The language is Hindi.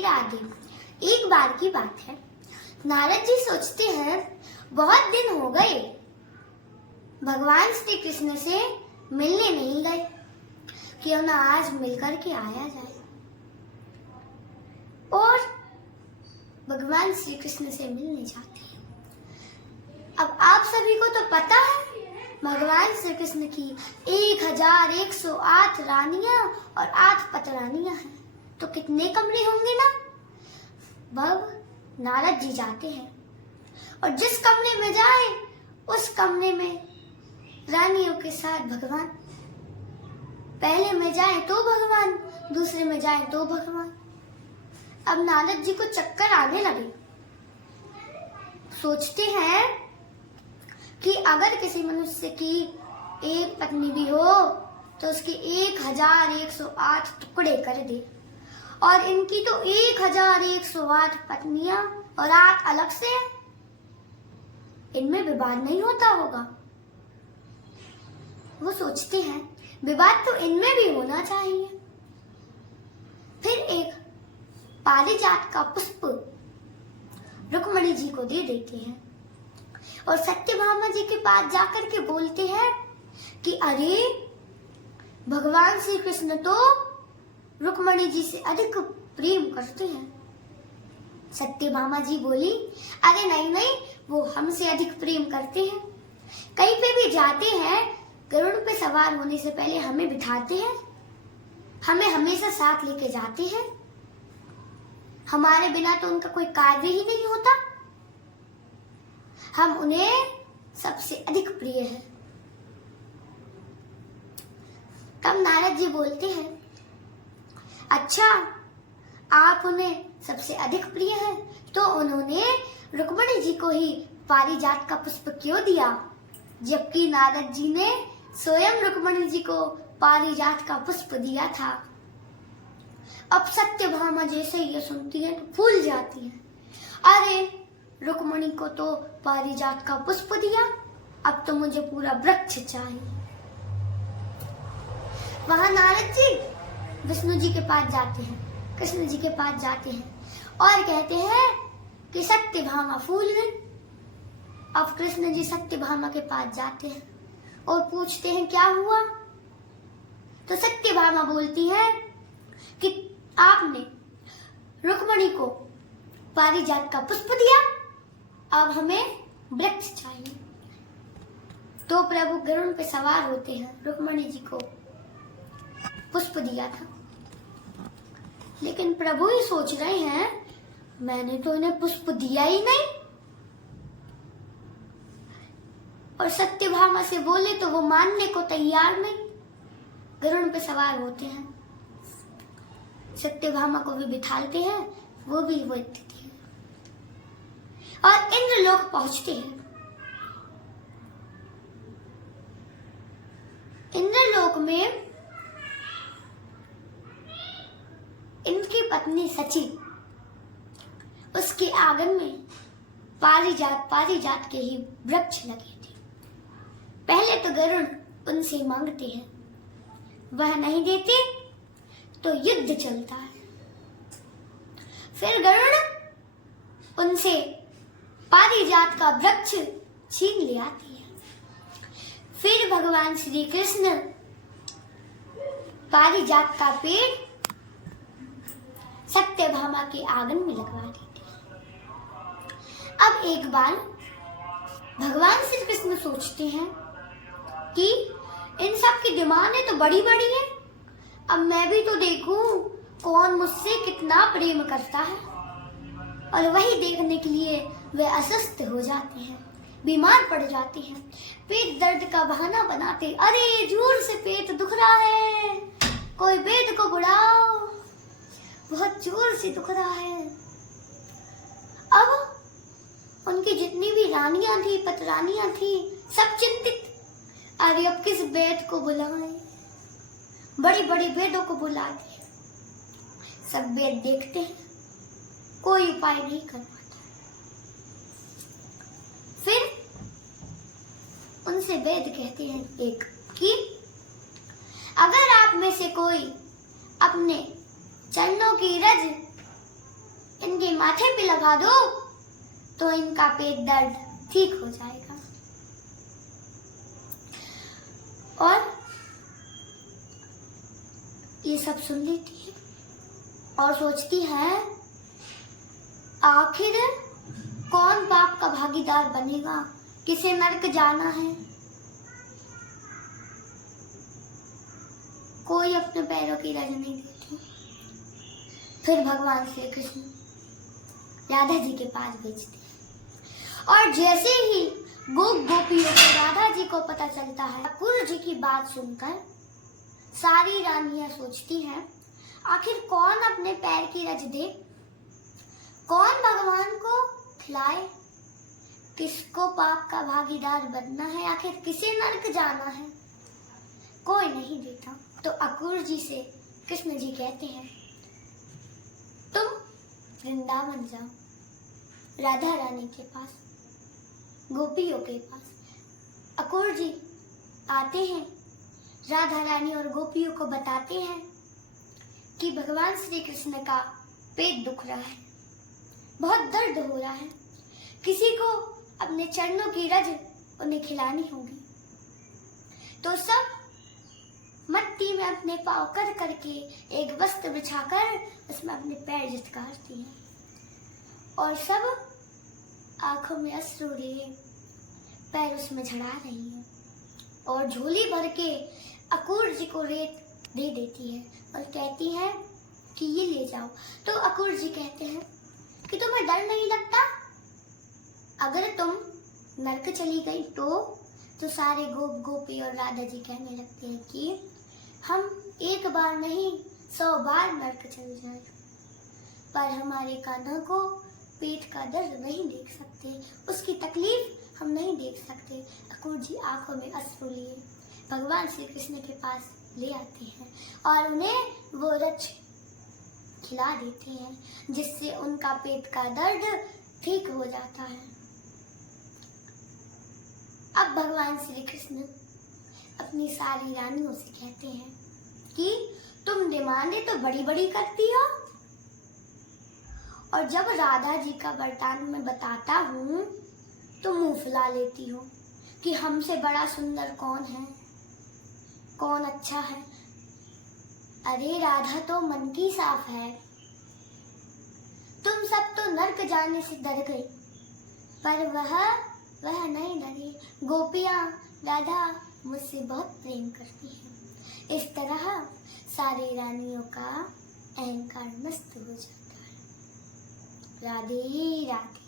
राधे। एक बार की बात है, नारद जी सोचते हैं बहुत दिन हो गए भगवान श्री कृष्ण से मिलने नहीं गए, क्यों ना आज मिलकर के आया जाए। और भगवान श्री कृष्ण से मिलने जाते हैं। अब आप सभी को तो पता है भगवान श्री कृष्ण की 1108 रानियां और 8 पतरानियां हैं, तो कितने कमरे होंगे ना। अब नारद जी जाते हैं और जिस कमरे में जाए उस कमरे में रानियों के साथ भगवान, पहले में जाए तो भगवान, दूसरे में जाए तो भगवान। अब नारद जी को चक्कर आने लगे। सोचते हैं कि अगर किसी मनुष्य की एक पत्नी भी हो तो उसके 1108 टुकड़े कर दे, और इनकी तो 1108 पत्नियां और 8 अलग से हैं, इनमें विवाद नहीं होता होगा। वो सोचते हैं विवाद तो इनमें भी होना चाहिए। फिर एक पारिजात का पुष्प रुक्मणी जी को दे देते हैं और सत्यभामा जी के पास जाकर के बोलते हैं कि अरे भगवान श्री कृष्ण तो रुक्मणी जी से अधिक प्रेम करते हैं। सत्यभामा जी बोली, अरे नहीं नहीं, वो हमसे अधिक प्रेम करते हैं। कहीं पे भी जाते हैं गरुड़ पे सवार होने से पहले हमें बिठाते हैं, हमें हमेशा साथ लेके जाते हैं। हमारे बिना तो उनका कोई कार्य ही नहीं होता। हम उन्हें सबसे अधिक प्रिय है। तब नारद जी बोलते हैं, अच्छा आप उन्हें सबसे अधिक प्रिय हैं, तो उन्होंने रुक्मणी जी को ही पारिजात का पुष्प क्यों दिया, जबकि नारद जी ने स्वयं रुक्मणी जी को पारिजात का पुष्प दिया था। अब सत्यभामा जैसे ये सुनती है तो फूल जाती है। अरे रुक्मणी को तो पारिजात का पुष्प दिया, अब तो मुझे पूरा वृक्ष चाहिए। वहां नारद जी विष्णु जी के पास जाते हैं, कृष्ण जी के पास जाते हैं और कहते हैं कि सत्यभामा फूल गई। अब कृष्ण जी सत्यभामा के पास जाते हैं और पूछते हैं क्या हुआ। तो सत्यभामा बोलती है कि आपने रुक्मणी को पारिजात का पुष्प दिया, अब हमें वृक्ष चाहिए। तो प्रभु गरुड़ पे सवार होते हैं, रुक्मणी जी को पुष्प दिया था, लेकिन प्रभु ही सोच रहे हैं मैंने तो इन्हें पुष्प दिया ही नहीं। और सत्यभामा से बोले तो वो मानने को तैयार नहीं। गरुड़ पे सवार होते हैं, सत्यभामा को भी बिठाते हैं, वो भी बैठती है और इंद्रलोक पहुंचते हैं। इंद्रलोक में इनकी पत्नी सची, उसके आंगन में पारिजात के ही वृक्ष लगे थे। पहले तो गरुड़ उनसे मांगते हैं, वह नहीं देते तो युद्ध चलता है। फिर गरुड़ उनसे पारिजात का वृक्ष छीन ले आती है। फिर भगवान श्री कृष्ण पारिजात का पेड़ सत्यभामा के आंगन में लगवा देते हैं। अब एक बार भगवान श्री कृष्ण सोचते हैं कि इन सब की डिमांडें तो बड़ी बड़ी हैं, अब मैं भी तो देखूं कौन मुझसे कितना प्रेम करता है। और वही देखने के लिए वे अस्वस्थ हो जाते हैं, बीमार पड़ जाते हैं, पेट दर्द का बहाना बनाते, अरे जोर से पेट दुख रहा है, कोई वैद्य को बुलाओ, बहुत जोर से दुख रहा है। अब उनकी जितनी भी रानियां थी, पतरानियां थी, सब चिंतित, अरे अब किस वैद्य को बुलाएं। बड़ी बड़ी वेदों को बुला दिए। सब वेद देखते हैं, कोई उपाय नहीं कर पाते। फिर उनसे वेद कहते हैं एक कि अगर आप में से कोई अपने चरणों की रज इनके माथे पे लगा दो तो इनका पेट दर्द ठीक हो जाएगा। और ये सब सुन लेती है और सोचती है आखिर कौन पाप का भागीदार बनेगा, किसे नरक जाना है। कोई अपने पैरों की रज नहीं देती। फिर भगवान श्री कृष्ण राधा जी के पास भेजते हैं और जैसे ही गोपियों को राधा जी को पता चलता है, अक्रूर जी की बात सुनकर सारी रानियां सोचती हैं आखिर कौन अपने पैर की रज दे, कौन भगवान को खिलाए, किसको पाप का भागीदार बनना है, आखिर किसे नरक जाना है। कोई नहीं देता। तो अक्रूर जी से कृष्ण जी कहते हैं तुम वृंदावन जाओ, राधा रानी के पास, गोपियों के पास। अक्रूर जी आते हैं, राधा रानी और गोपियों को बताते हैं कि भगवान श्री कृष्ण का पेट दुख रहा है, बहुत दर्द हो रहा है, किसी को अपने चरणों की रज उन्हें खिलानी होगी। तो सब मट्टी में अपने पाँव कर करके एक वस्त्र बिछाकर उसमें अपने पैर झटकारती हैं और सब आंखों में अश्रु लिए पैर उसमें झड़ा रही हैं और झोली भर के अक्रूर जी को रेत दे देती है और कहती है कि ये ले जाओ। तो अक्रूर जी कहते हैं कि तुम्हें डर नहीं लगता, अगर तुम नरक चली गई तो सारे गोपी और राधा जी कहने लगते हैं कि हम एक बार नहीं 100 बार नरक चल जाए पर हमारे कान्हा को पेट का दर्द नहीं देख सकते, उसकी तकलीफ हम नहीं देख सकते। अक्रूर जी आंखों में अश्रु लिए भगवान श्री कृष्ण के पास ले आते हैं और उन्हें वो रज खिला देते हैं जिससे उनका पेट का दर्द ठीक हो जाता है। अब भगवान श्री कृष्ण अपनी सारी रानियों से कहते हैं कि तुम डिमांडें तो बड़ी बड़ी करती हो और जब राधा जी का बरतान मैं बताता हूँ तो मुंह फुला लेती हो कि हमसे बड़ा सुंदर कौन है, कौन अच्छा है। अरे राधा तो मन की साफ है, तुम सब तो नरक जाने से डर गई पर वह नहीं डरी। गोपियां राधा मुझसे बहुत प्रेम करती हैं। इस तरह सारी रानियों का अहंकार नष्ट हो जाता है। राधे राधे।